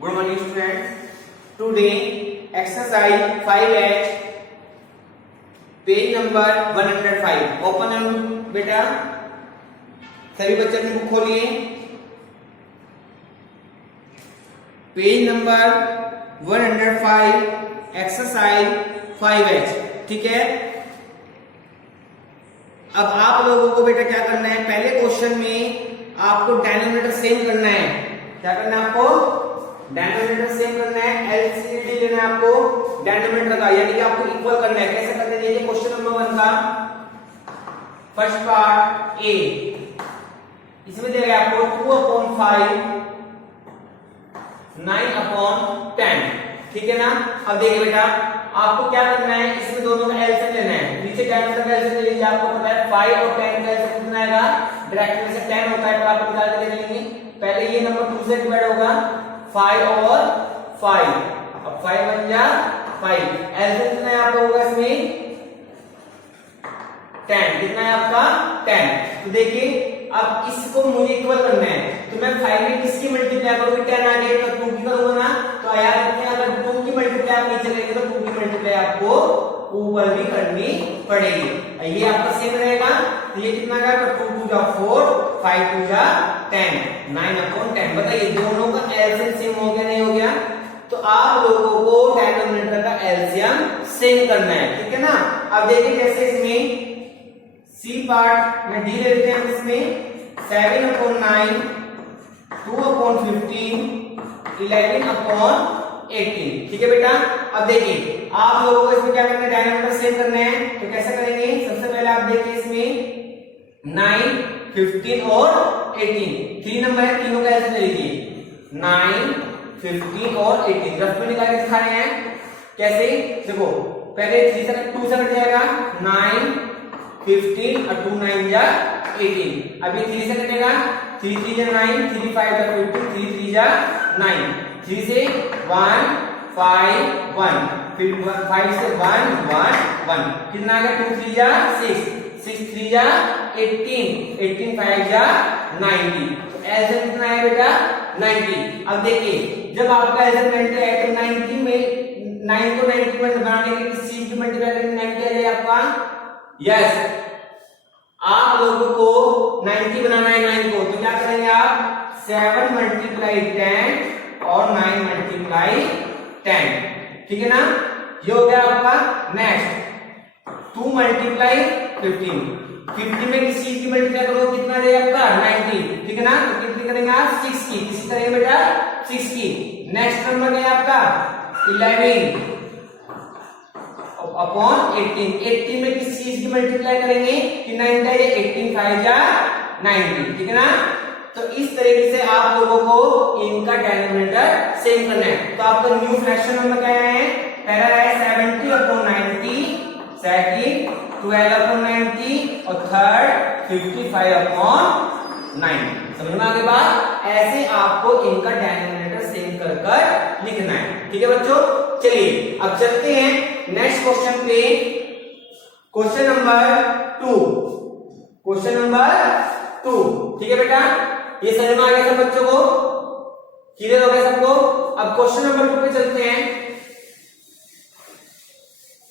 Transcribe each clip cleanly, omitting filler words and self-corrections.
Good morning students. Today exercise 5H page number 105 open है बेटा। सभी बच्चे अपनी बुक खोलिए। Page number 105 exercise 5H। ठीक है, अब आप लोगों को बेटा क्या करना है, पहले क्वेश्चन में आपको डिनोमिनेटर सेम करना है। क्या करना है आपको? डिनोमिनेटर सेम करना है, एलसीडी लेना है आपको डिनोमिनेटर का, यानी कि आपको इक्वल करना है। कैसे करना है? देखिए क्वेश्चन नंबर 1 का फर्स्ट पार्ट ए, इसमें दिया गया आपको 2/5 9/10। ठीक है ना। अब देखिए बेटा आपको क्या करना है, इसमें दोनों का एलसीएम लेना है। नीचे डिनोमिनेटर का एलसीएम ले लीजिए। आपको पता है 5 और 10 का एलसीएम कितना आएगा, डायरेक्ट में से 10 होता है, पर आप निकाल के देख लेंगे। पहले ये नंबर 2 से डिवाइड होगा 5 और 5, अब 5 बन जा 5। एलसीएम कितना है आप लोगों का इसमें 10, कितना है आपका 10। तो देखिए अब इसको मुझे इक्वल करना है, तो मैं 5 में किसकी मल्टीप्लाई करूंगी, 10 आ गई तो 2 की करूंगा ना। तो याद रखिए अगर 2 की मल्टीप्लाई आप नीचे करेंगे तो 2 की मल्टीप्लाई आपको ऊपर भी करनी पड़ेगी। ये आपका सेम रहेगा। तो ये कितना का 2 2 जा 4, 5 2 जा 10, 9/10। बताइए दोनों का एलसीएम सेम हो गया नहीं हो गया? तो आप लोगों को डिनोमिनेटर का एलसीएम सेम करना है। ठीक है ना। अब देखिए कैसे, इसमें सी पार्ट में डी ले लेते हैं। इसमें 7/9 2/15 11/18। ठीक है बेटा। अब देखिए आप लोगों को इसमें क्या करना है, डिनोमिनेटर सेम करना है। तो कैसे करेंगे? सबसे पहले आप देखिए इसमें 9 15 और 18 3 नंबर है, तीनों का एलसीएम ले लीजिए। 9 15 और 18 रफ में निकाल के दिखा रहे हैं। कैसे? देखो पहले 3 से 2 से कट जाएगा 9 15 और 2 9 जा 18। अभी 3 से कटेगा 3 3 जा 9, 3 5 जा 15, 3 3 जा 9, 3 से 1 5 1, फिर 5 से 1 1 1, कितना आ गया 2 3 जा 6, 6 3 जा 18, 18 5 जा 90। तो एलसीएम कितना है बेटा 90। अब देखिए जब आपका एलसीएम 90 है तो 90 में 9 को 90 में बनाने के लिए किस चीज की मल्टीप्लाई करेंगे, 90 आ जाएगा आपका। यस, आप लोगों को 90 बनाना है 9 को, तो क्या करेंगे आप 7 × 10 और 9 × 10। ठीक है ना। ये हो गया आपका। नेक्स्ट 2 × 15, 50 में किस चीज की मल्टीप्लाई करो, कितना देगा आपका 90। ठीक है ना। तो कितनी करेंगे आप 6 की, किसी करेंगे बेटा 6 की। नेक्स्ट नंबर है आपका 11/18। 18 में किस चीज की मल्टीप्लाई करेंगे कि 90 है, 18 5 जा 90। ठीक है ना। तो इस तरीके से आप लोगों को इनका डिनोमिनेटर सेम करना है। तो आपका न्यू फ्रैक्शन नंबर क्या है, पहला है 70/90, सेकंड 12/90 और थर्ड 55/9। समझ में आगे बात? ऐसे आपको इनका डिनोमिनेटर सेम कर कर लिखना है। ठीक है बच्चों। चलिए अब चलते हैं नेक्स्ट क्वेश्चन पे। Question number 2, question number 2। ठीक है बेटा, ये समझ में आ गया सब बच्चों को, क्लियर हो गया सबको? अब क्वेश्चन नंबर 2 पे चलते हैं।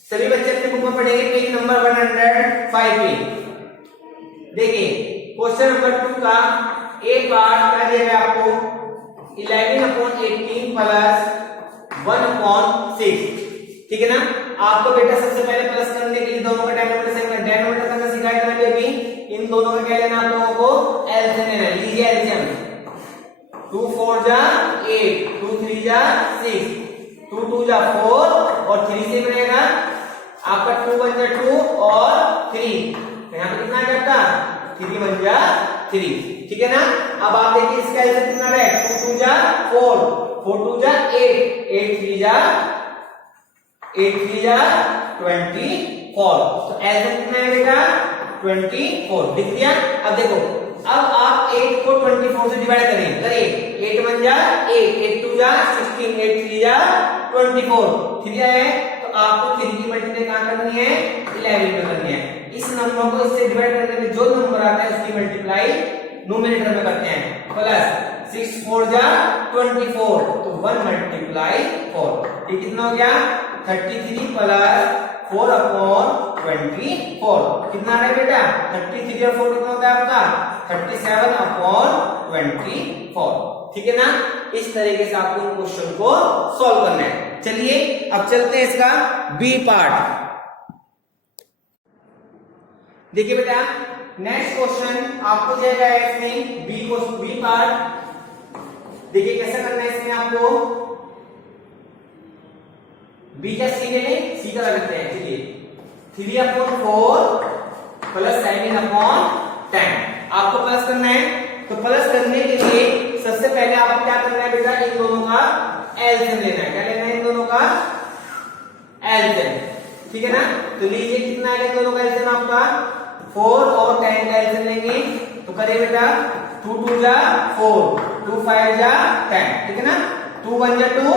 सभी बच्चे अपने बुक में पढ़ेंगे पेज नंबर 105 पे। देखिए क्वेश्चन नंबर 2 का एक पार्ट क्या दिया है आपको, 11/18 प्लस 1/6। ठीक है ना। आपको बेटा सबसे पहले प्लस करने के लिए दोनों का डिनोमिनेटर सेम करना, डिनोमिनेटर करना सिखाया था अभी। इन दोनों का क्या लेना आप लोगों को, एलसीएम लेना। लीजिए एलसीएम, 2 4 जा 8, 2 3 जा 6, 2 2 जा 4 और 3 से बनेगा आपका 2 1 जा 2 और 3। यहाँ पे कितना आ जाता 3 1 जा 3। ठीक है ना। अब आप देखिए इसका एलसीएम कितना है, 2 2 जा 4, 4 2 जा 8, 8 3 जा 24। तो एलसीएम कितना है बेटा 24। लिख दिया। अब देखो अब आप 8 को 24 से डिवाइड करें, करिए 8 1 जा 8, 8 2 जा 16, 8 3 जा 24। 3 है तो आपको 3 की मल्टीप्लाई कहां करनी है, 11 में करनी है। इस नंबर को इससे डिवाइड करने में जो नंबर आता है उसकी मल्टीप्लाई न्यूमरेटर में करते हैं। प्लस 6 4 जा 24, तो 1 मल्टीप्लाई 4। ये कितना हो गया 33 प्लस 4 अपॉन 24 कितना आ रहा है बेटा 33 और 4 कितना होता है आपका 37 अपॉन 24। ठीक है ना। इस तरीके से आपको इन क्वेश्चन को सॉल्व करना है। चलिए अब चलते हैं इसका बी पार्ट। देखिए बेटा नेक्स्ट क्वेश्चन आपको दिया गया है इसमें बी पार्ट। देखिए कैसे करना है इसमें आपको बी का सी ले लें, सी का लगते हैं। चलिए 3 अपॉन 4 प्लस 7 अपॉन 10 आपको प्लस करना है। तो प्लस करने के लिए सबसे पहले आपको क्या करना है बेटा इन दोनों का एलसीएम लेना है। क्या लेना है इन दोनों का एलसीएम। ठीक है ना। तो लीजिए कितना है इन दोनों का एलसीएम आपका 4 और 10 का एलसीएम लेंगे। तो करिए बेटा 2 2 जा 4 2 5 जा 10। ठीक है ना। 2 1 जा 2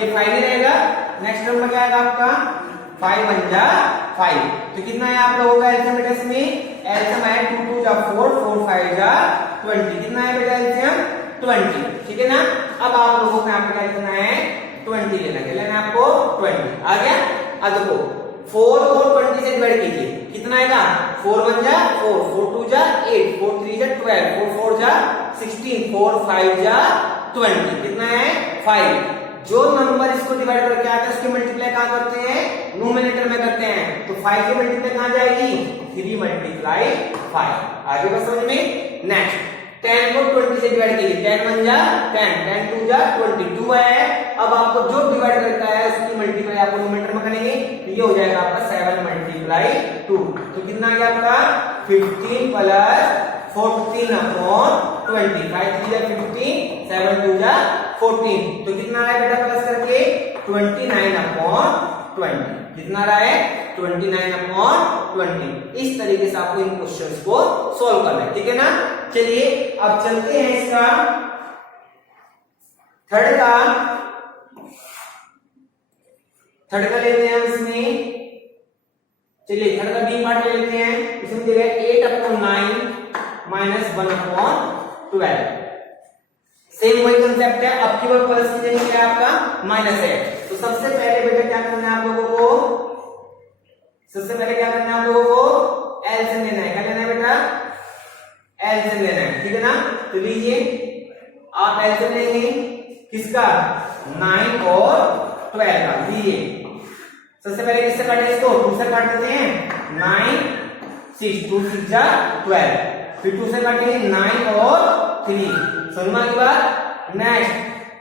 ये 5 ही रहेगा। नेक्स्ट नंबर क्या आएगा आपका 5 1 जा 5। तो कितना है आप लोगों का एलसीएम बेटा इसमें एलसीएम है 2 2 जा 4 4 5 जा 20। कितना है बेटा एलसीएम 20। ठीक है ना। अब आप लोगों को यहाँ पे क्या लिखना है 20 लेना है। लेना है आपको 20 आ गया। अब देखो 4 और 20 से डिवाइड कीजिए कितना आएगा 4 1 जा 4 4 2 जा 8 4 3 जा 12 4 4 जा 16 4 5 जा 20 कितना है 5। जो नंबर इसको डिवाइड करके आता है उसके मल्टीप्लाई कहां करते हैं न्यूमरेटर में करते हैं। तो 5 की मल्टीप्लाई कहां जाएगी 3 मल्टीप्लाई 5। आगे बस समझ में। नेक्स्ट 10 को 20 से डिवाइड कीजिए 10 1 जा 10 10 2 जा 22 है। अब आपको जो डिवाइड करता है उसकी मल्टीप्लाई आपको न्यूमरेटर में करेंगे। तो ये हो जाएगा आपका 7 मल्टीप्लाई 2। तो कितना आ गया आपका 15 प्लस 14 अपॉन 20 5 3 जा 15 7 2 जा 14। तो कितना रहा है बेटा प्लस करके 29 अपॉन 20। कितना रहा है 29 अपॉन 20। इस तरीके से आपको इन क्वेश्चंस को सॉल्व करना है। ठीक है ना। चलिए अब चलते हैं इसका थर्ड का लेते हैं इसमें। चलिए थर्ड का बी पार्ट ले लेते हैं। इसमें दिया है 8 अपॉन 9 माइनस 1 अपॉन 12। सेम वही कंसेप्ट है। अब की बार प्लस की जगह क्या है आपका माइनस है। तो सबसे पहले बेटा क्या करना है आप लोगों को सबसे पहले क्या करना है आप लोगों को एलसीएम लेना है। क्या लेना है बेटा एलसीएम लेना है। ठीक है ना। तो लीजिए आप एलसीएम लेंगे किसका 9 और 12 का। लीजिए सबसे पहले किससे काटे इसको 2 से काट देते हैं 9 6 2 6 जा 12। फिर 2 से काटेंगे 9 और 3 सुनमा की बात। नेक्स्ट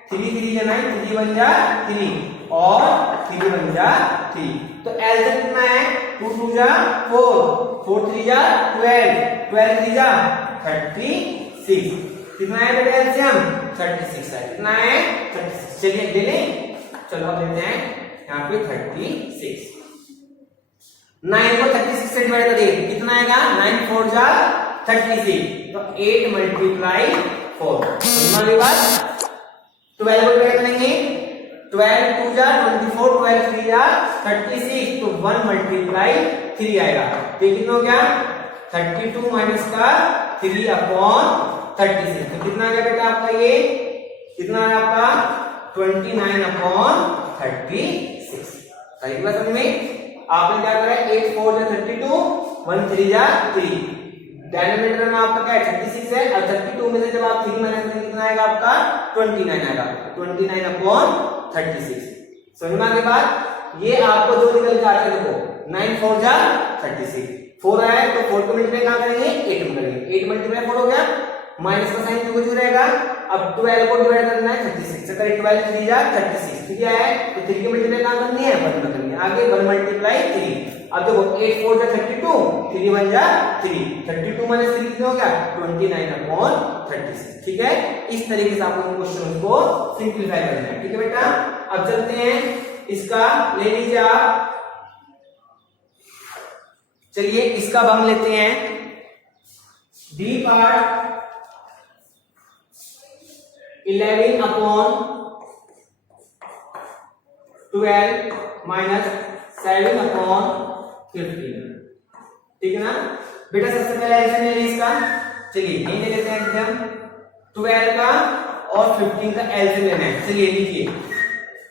3 3 जा 9 3 1 जा 3 और 3 1 जा 3। तो एलसीएम कितना है 2 2 जा 4 4 3 जा 12 12 3 जा 36। कितना है बेटा एलसीएम 36 है। कितना है 36। चलिए ले लें। चलो अब लेते हैं यहाँ पे 36। 9 को 36 से डिवाइड करिए कितना आएगा 9 4 जा 36। तो 8 मल्टीप्लाई 4 सुनना की बात। 12 को डिवाइड करेंगे 12 2 जा 24 12 3 जा 36। तो 1 मल्टीप्लाई 3 आएगा। तो कितना हो गया 32 माइनस का 3 अपॉन 36। तो कितना आ गया बेटा आपका ये कितना है आपका 29 अपॉन 36। सही बात समझ में। आपने क्या करा 8 4 जा 32 1 3 जा 3। डिनोमिनेटर में आपका क्या है 36 है। और 32 में से जब आप 3 माइनस करेंगे कितना आएगा आपका 29 आएगा। 29 अपॉन 36। समझ के बाद ये आपको जो निकल के आता है देखो 9 4 जा 36 4 आया तो 4 को मल्टीप्लाई कहां करेंगे 8 में करेंगे। 8 मल्टीप्लाई 4 हो गया माइनस का साइन क्यों रहेगा। अब 12 को डिवाइड करना है 36 से करें 12 3 जा 36 3 आया है तो 3 की मल्टीप्लाई कहां करनी है 1 में करनी है। आगे 1 मल्टीप्लाई 3। अब देखो 8 4 जा 32 3 1 जा 3 32 माइनस 3 कितना हो गया 29 अपॉन 36। ठीक है। इस तरीके से आपको क्वेश्चन को सिंपलीफाई करना है। ठीक है बेटा। अब चलते हैं इसका ले लीजिए आप। चलिए इसका अब हम लेते हैं D part 11 upon 12 minus 7 upon 15। ठीक है ना बेटा। सबसे पहले आंसर ले इसका। चलिए ये ले लेते हैं एकदम 12 का और 15 का एलसीएम लेना है। चलिए लीजिए,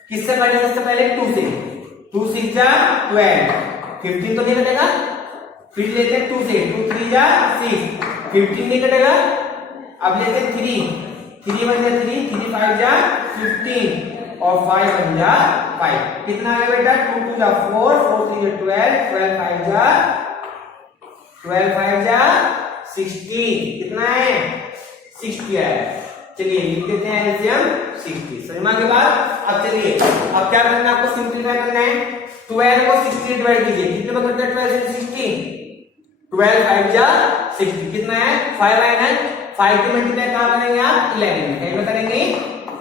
किससे पहले, सबसे पहले 2 से, 2 6 जा 12, 15 तो नहीं कटेगा, फिर लेते हैं 2 से, 2 3 जा 6, 15 नहीं कटेगा। अब लेते हैं 3, 3 1 जा 3, 3 5 जा 15 और 5 1 जा 5। कितना आ गया बेटा, 2 2 जा 4, 4 3 जा 12, 12 5 जा 12 5 जा 60, कितना है 60 है। चलिए लिख देते हैं एलसीएम 60। समझ के बाद अब चलिए, अब क्या करना है आपको, सिंपलीफाई करना है। 12 को 60 से डिवाइड कीजिए, कितने में करते हैं 12 से 60, 12 5 जा 60, कितना है 5 आया है। 5 की मल्टीप्लाई कहां करेंगे आप, 11 में, कहीं में करेंगे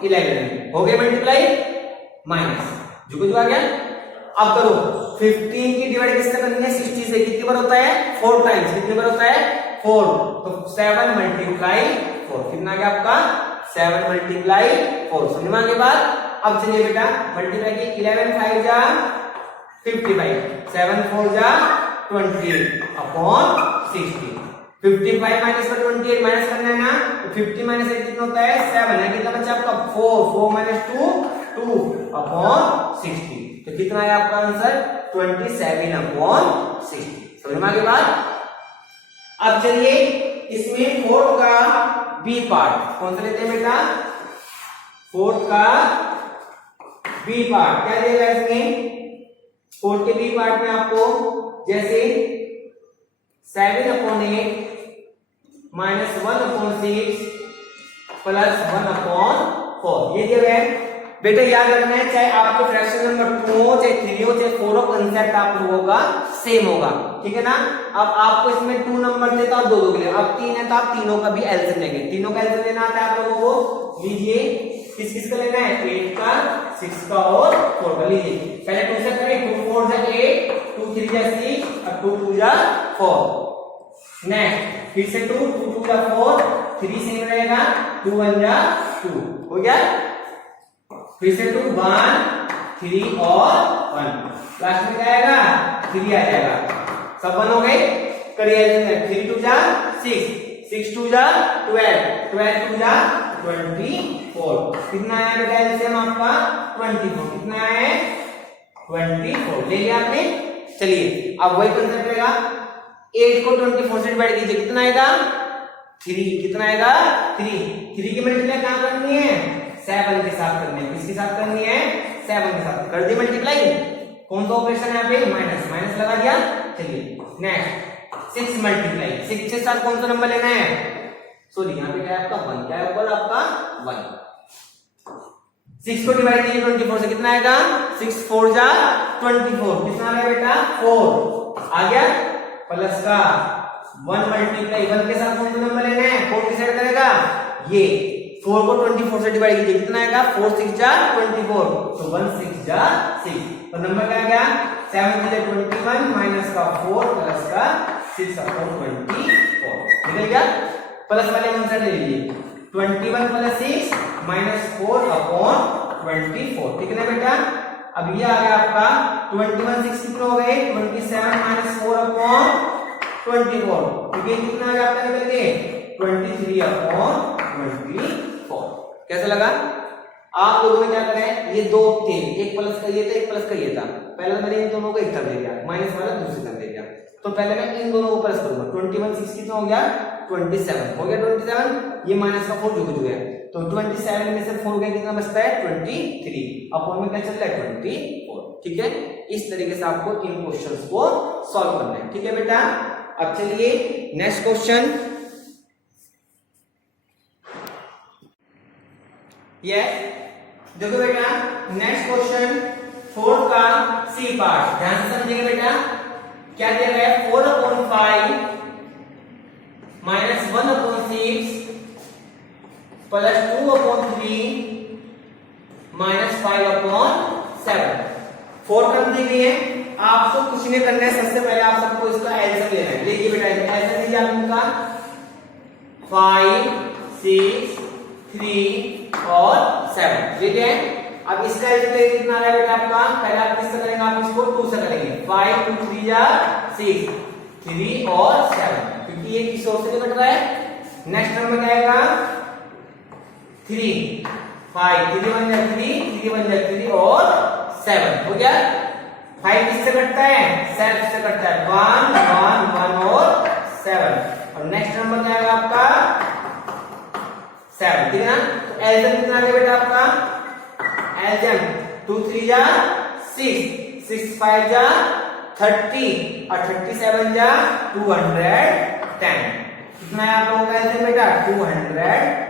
11 में, हो गए मल्टीप्लाई, माइनस जो कुछ आ गया। अब करो 15 की डिवाइड किससे करनी है, 60 से, कितनी बार होता है 4 टाइम्स, कितनी बार होता है 4, तो 7 मल्टीप्लाई 4, कितना आ गया आपका 7 मल्टीप्लाई 4। समझ के बाद अब चलिए बेटा मल्टीप्लाई की, 11 5 जा 55, 7 4 जा 28 अपॉन 60, 55 माइनस का 28 माइनस करना है ना, तो 50 माइनस 8 कितना होता है 7 है, कितना बचा आपका 4, 4 माइनस 2 2 अपॉन 60, तो कितना है आपका आंसर 27 अपॉन 60। समझ के बाद अब चलिए इसमें 4 का बी पार्ट कौन सा लेते हैं बेटा, 4 का बी पार्ट क्या देगा इसमें, 4 के बी पार्ट में आपको जैसे 7 upon 8 minus 1 upon 6 plus 1 upon 4 ये दिया गया है। बेटा याद रखना है, चाहे आपके फ्रैक्शन नंबर 2 हो चाहे 3 हो चाहे 4 हो, कंसेप्ट आप लोगों का सेम होगा, ठीक है ना। अब आपको इसमें 2 नंबर देता और 2 के लिए, अब 3 है तो आप तीनों का भी एलसीएम लेंगे, तीनों का एलसीएम लेना आता है आप लोगों को। लीजिए किस किस का लेना है, 8 का 6 का और 4 का। लीजिए पहले 2 से करें, 2 4 जा 8, 2 3 जा 6 और 2 2 जा 4। नेक्स्ट फिर से 2 2 2 जा 4, 3 सेम रहेगा, 2 1 जा 2 हो गया, फिर से 2 1 3 और 1, लास्ट में क्या आएगा 3 आ जाएगा, सब 1 हो गए। करिए 3 2 जा 6, 6 2 जा 12, 12 2 जा 24, कितना आया बेटा एलसीएम आपका 24, कितना है 24 ले लिया आपने। चलिए अब वही कंसेप्ट रहेगा, 8 को 24 से डिवाइड कीजिए, कितना आएगा 3, कितना आएगा 3, 3 की मल्टीप्लाई कहां करनी है 7 के साथ करनी है, किसके साथ करनी है 7 के साथ, कर दी मल्टीप्लाई, कौन सा ऑपरेशन है यहाँ पे माइनस, माइनस लगा दिया। चलिए नेक्स्ट 6 मल्टीप्लाई 6 के साथ कौन सा नंबर लेना है, सॉरी यहाँ पे क्या है आपका 1, क्या है ऊपर आपका 1, 6 को डिवाइड कीजिए 24 से, कितना आएगा 6 4 जा 24, कितना आ गया बेटा 4 आ गया, प्लस का 1 मल्टीप्लाई 1 के साथ कौन सा नंबर लेना है 4 की साइड करेगा, ये 4 को 24 से डिवाइड कीजिए, कितना आएगा 4 6 जा 24, तो 1 6 जा 6, तो नंबर क्या आ गया 7 3 जा 21 माइनस का 4 प्लस का 6 अपॉन 24 निकल गया। प्लस वाले आंसर ले लीजिए 21 प्लस 6 माइनस 4 अपॉन 24, ठीक है ना बेटा। अब ये आ गया आपका 21 6 कितना हो गए 27 माइनस 4 अपॉन 24, ठीक है, कितना आ गया आपका निकल के 23 अपॉन 24। कैसा लगा, आप लोगों ने क्या करें, ये दो थे, एक प्लस का ये था एक प्लस का ये था, पहले मैंने इन दोनों को एक तरफ ले लिया, माइनस वाला दूसरी तरफ ले लिया, तो पहले मैं इन दोनों को प्लस करूंगा, 21 6 कितना हो गया 27 हो गया, 27 ये माइनस का 4 जो कुछ गया, तो 27 में से 4 गया, कितना बचता है 23 अपॉन में क्या चल रहा है 24, ठीक है। इस तरीके से आपको इन क्वेश्चंस को सॉल्व करना है, ठीक है बेटा। अब चलिए नेक्स्ट क्वेश्चन, ये देखो बेटा नेक्स्ट क्वेश्चन 4 का सी पार्ट, ध्यान से समझिएगा बेटा, क्या दिया गया है 4 upon 5 minus 1 upon 6 plus 2 upon 3 minus 5 upon 7, 4 term दी गई है, आपको कुछ नहीं करना है, सबसे पहले आप सबको इसका एलसीएम लेना है। देखिए बेटा एलसीएम लीजिए आप इनका 5 6 3 और 7, ठीक है। अब इसका एलसीएम कितना आ रहा है बेटा आपका, पहले आप किससे करेंगे, आप इसको 2 से करेंगे, 5 2 3 जा 6 3 और 7, क्योंकि ये किसी और से नहीं कट रहा है। नेक्स्ट नंबर क्या आएगा 3 5 3 1 जा 3 3 1 जा 3 और 7 हो गया। 5 किससे कटता है? 7 से कटता है। 1 1 1 और 7 और नेक्स्ट नंबर क्या आएगा आपका 7, ठीक है ना। तो एलजेम कितना आ गया बेटा आपका? एलजेम 2 3 जा 6 6 5 जा 30 और 37 जा 210। कितना है आप लोगों का एलजेम बेटा? 210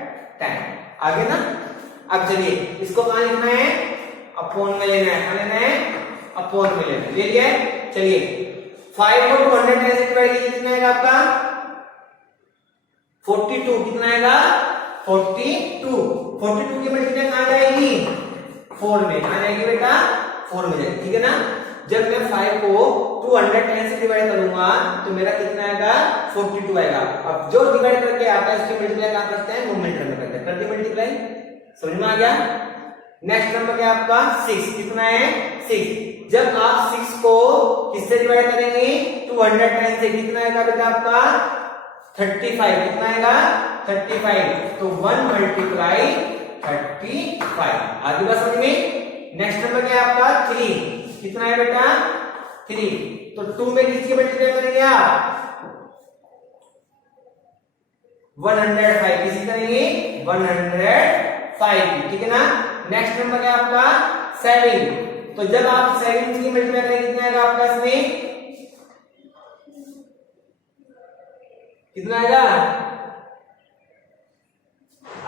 आगे ना। अब चलिए इसको कहां लिखना है? अपॉन में लेना है। कहां लेना है? अपॉन में लेना है। ले लिया? चलिए 5 को 210 से डिवाइड कीजिए, कितना आएगा आपका? 42। कितना आएगा? 42 42 की मल्टीप्लाई कहां जाएगी? 4 में। कहां जाएगी बेटा? 4 में जाएगी, ठीक है ना। जब मैं 5 को 210 से डिवाइड करूंगा तो मेरा कितना आएगा? 42 आएगा। अब जो डिवाइड करके आता है उसकी मल्टीप्लाई कहां करते हैं? नोमिनेटर में करते हैं। कर दी मल्टीप्लाई, समझ में आ गया। नेक्स्ट नंबर क्या आपका? 6। कितना है? 6। जब आप 6 को किससे डिवाइड करेंगे? 210 से। कितना आएगा बेटा आपका? 35। कितना आएगा? 35। तो 1 मल्टीप्लाई 35। आगे बात समझ में। नेक्स्ट नंबर क्या है आपका? 3। कितना है बेटा? 3। तो 2 में किसकी मल्टीप्लाई करेंगे आप? 105। किसी करेंगे? 105, ठीक है ना। नेक्स्ट नंबर क्या है आपका? 7। तो जब आप 7 की मल्टीप्लाई करेंगे कितना आएगा आपका? इसमें कितना आएगा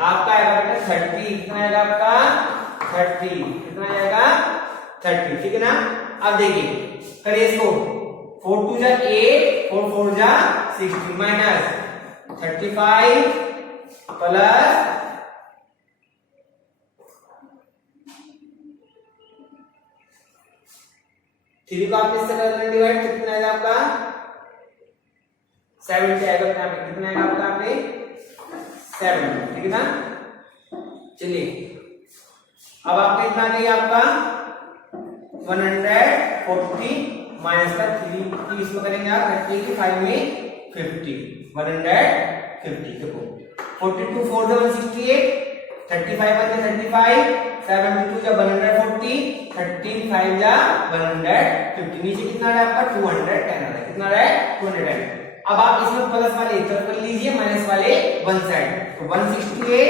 आपका? आएगा बेटा 30। कितना आएगा आपका? 30। कितना आएगा? 30, ठीक है ना। अब देखिए करिए इसको। 4 2 जा 8 4 4 जा 16 माइनस 35 प्लस 3 को आप इससे कर दें डिवाइड, तो कितना आएगा आपका? 70 आएगा। यहाँ पे कितना आएगा आपका? यहाँ पे 70, ठीक है ना। चलिए अब आपका इतना आ गया आपका 140 माइनस का 3 इसमें करेंगे आप 30 की 5 में 50 150। देखो 42 4 168 35 1 35 72 जा 140 13 5 जा 150। नीचे कितना है आपका? 210 आ रहा है। कितना है? 210। अब आप इसमें प्लस वाले तरफ कर लीजिए, माइनस वाले वन साइड। तो 168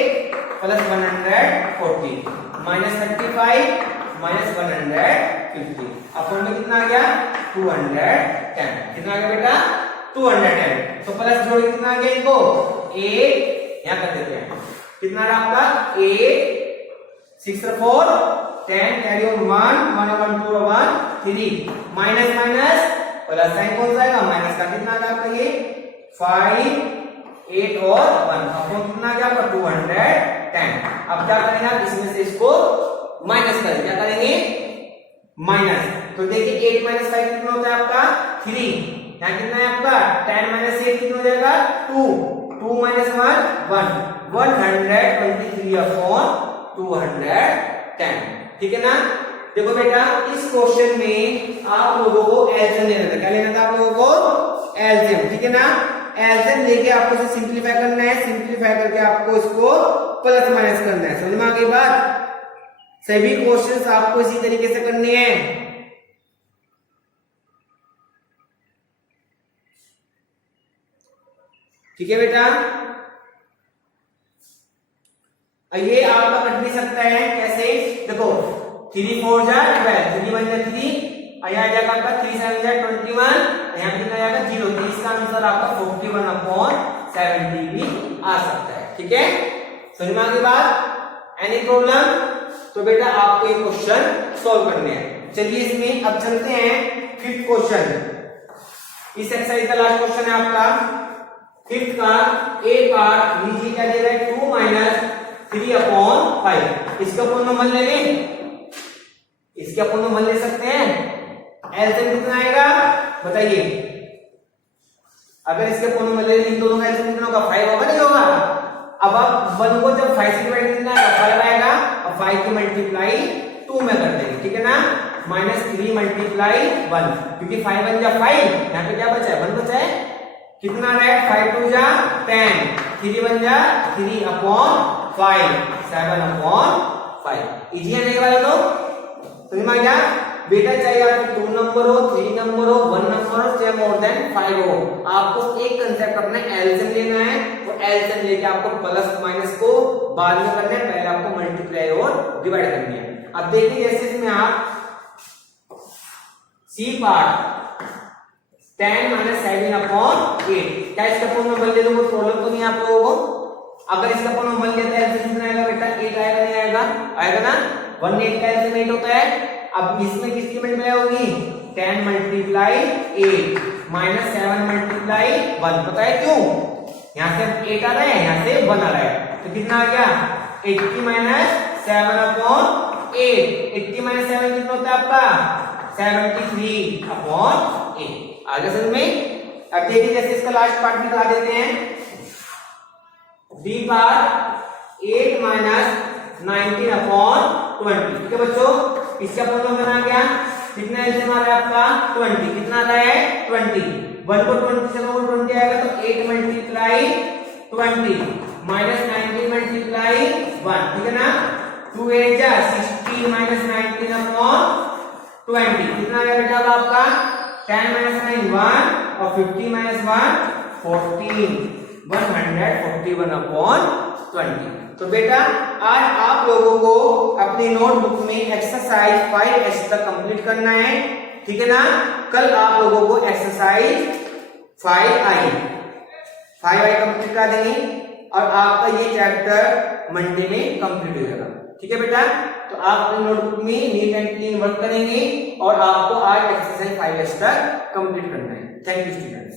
प्लस 140 माइनस 35 माइनस 150। अपन में कितना आ गया? 210। कितना आ गया बेटा? 210। तो प्लस जोड़ कितना आ गया इनको? 8 यहां कर देते हैं। कितना रहा आपका? 8 6 4 10 carry on 1 1 1 2 1 3 minus minus plus sign कौन सा आएगा? माइनस का। कितना आ गया आपका? ये 5 8 और 1 अपॉन कितना आ गया आपका? 210। अब क्या करेंगे आप? इसमें से इसको माइनस करेंगे। क्या करेंगे? माइनस। तो देखिए 8 माइनस 5 कितना होता है आपका? 3। यहाँ कितना है आपका? 10 माइनस 8 कितना हो जाएगा? 2 2 माइनस 1 1 123 अपॉन 210, ठीक है ना। देखो बेटा इस क्वेश्चन में आप लोगों को एलसीएम लेना था। क्या लेना था आप लोगों को? एलसीएम, ठीक है ना। एलसीएम लेके आपको इसे सिंपलीफाई करना है। सिंपलीफाई करके आपको इसको प्लस माइनस करना है। समझ में आ गई बात? सभी क्वेश्चंस आपको इसी तरीके से करने हैं। ठीक है बेटा। ये आपका कट भी सकता है। कैसे? देखो 3 4 जा 12 3 1 जा 3 यहाँ आ जाएगा आपका 3 7 जा 21 यहाँ कितना जाएगा 0। तो इसका आंसर आपका 41 अपॉन 70 भी आ सकता है। ठीक है, समझ में आ गई बात? Any problem? तो बेटा आपको ये क्वेश्चन सॉल्व करने हैं। चलिए इसमें अब चलते हैं 5th क्वेश्चन। इस एक्सरसाइज का लास्ट क्वेश्चन है आपका 5th का। ए पार्ट नीचे क्या दे रहा है 2 माइनस 3 अपॉन 5। इसका पूर्ण नंबर ले लें, इसका पूर्ण नंबर ले सकते हैं। एलसीएम कितना आएगा बताइए? अगर इसके पूर्ण नंबर ले इन दोनों का एलसीएम कितना होगा? 5 होगा नहीं होगा? अब आप 1 को जब 5 से डिवाइड करना है 5 आएगा और 5 की मल्टीप्लाई 2 में कर देंगे। ठीक है ना, -3 मल्टीप्लाई 1 क्योंकि 5 1 जा 5 यहाँ पे क्या बचा है 1 बचा है। कितना रहा 5 2 जा 10 3 1 जा 3 अपॉन 5 7/5। इजी है नहीं वाला? तो समझ में आ गया बेटा, चाहे आपको 2 नंबर हो, 3 नंबर हो, 1 नंबर हो, चाहे मोर देन 5 हो, आपको एक कंसेप्ट अपना एलसीएम लेना है और एलसीएम लेके आपको प्लस माइनस को बाद में करना है, पहले आपको मल्टीप्लाई और डिवाइड करनी है। अब देखिए जैसे इसमें आप सी पार्ट 10 - 7/8, क्या इसका पूर्णफल ले लोगे? प्रॉब्लम तो नहीं आप लोगों को? अगर इसका पूर्णफल लेते हैं तो कितना आएगा बेटा? 8 आएगा नहीं आएगा? आएगा ना। 1 8 का एलसीएम 8 होता है। अब इसमें किसकी मल्टीप्लाई होगी? 10 × 8 - 7 × 1। पता है क्यों? यहां से 8 आ रहा है, यहां से 1 आ रहा है, तो कितना आ गया? 80 - 7/8। 80 - 7 कितना होता है आपका? 73/8। आगे समझ में? अब देखिए जैसे इसका लास्ट पार्ट निकाल देते हैं। D part 8 - 19/20। ठीक है बच्चों, इसका पूर्ण बना गया। कितना एलसीएम आ रहा है आपका? 20। कितना आ रहा है? 20। 1 को 20 से 20 आएगा तो 8 × 20 -19 × 1। ठीक है ना। 2 8 जा 16 - 19/20। कितना आ गया बेटा अब आपका? 10 - 9 1 और 50 - 1 14। 141/20। तो बेटा आज आप लोगों को अपनी नोटबुक में एक्सरसाइज 5S तक कंप्लीट करना है। ठीक है ना। कल आप लोगों को एक्सरसाइज 5I कंप्लीट कर देंगे और आपका ये चैप्टर मंडे में कंप्लीट हो जाएगा। ठीक है बेटा, तो आप अपनी नोटबुक में नीट एंड क्लीन वर्क करेंगे और आपको आज एक्सरसाइज 5S तक कंप्लीट करना है। Thank you students.